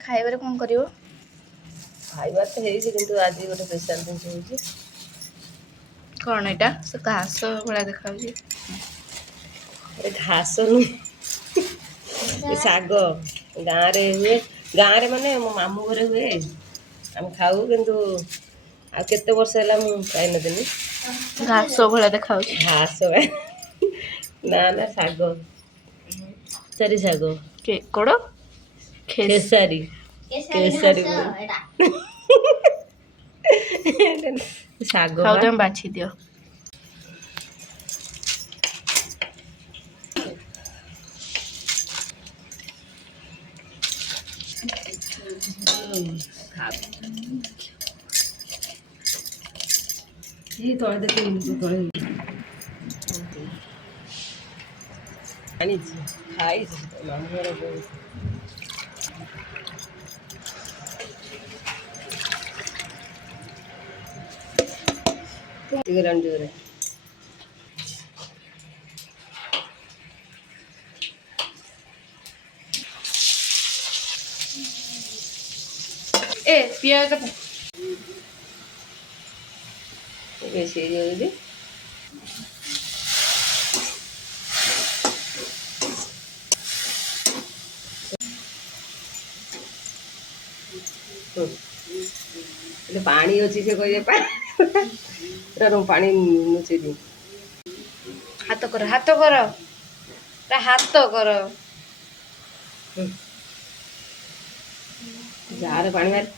ଖାଇବାରେ କ'ଣ କରିବ? ଖାଇବା ତ ହେଇଛି କିନ୍ତୁ ଆଜି ଗୋଟେ ସ୍ପେଶାଲ ଜିନିଷ ହେଇଛି। କ'ଣ ଏଇଟା? ସେ ଘାସ ଭଳିଆ ଦେଖାଯାଉଛି। ଏ ଘାସ ନୁହେଁ, ଏ ଶାଗ ଗାଁରେ ହୁଏ। ଗାଁରେ ମାନେ ମୋ ମାମୁଁ ଘରେ ହୁଏ, ଆମେ ଖାଉ। କିନ୍ତୁ ଆଉ କେତେ ବର୍ଷ ହେଲା ମୁଁ ଖାଇନଥିଲି। ଘାସ ଭଳିଆ ଦେଖାଯାଉଛି। ଘାସ ନା ନା, ଶାଗ କେସାରୀ ଶାଗ। କ'ଣ? ଖେସାରୀ କେସାରୀ ଶାଗ ହଉ ବା। ତମେ ବାଛି ଦିଅ। ତଳେ ଦେଖେ ତଳେ ଆଣିଛି ଖାଇଛି ମାମୁଁ ଘର ବହୁତ। ଗଲାଣି ଜୋରେ। ଏ ପିଆଜ ବେଶୀ ହେଇଯାଉଛି। ପାଣି ଅଛି ସେ କହିବେ ପାଣି ଲୁଚେଇ ଦିଏ। ହାତ କର, ହାତ କର, ହାତ କର। ଯାହାର ପାଣି ମାରି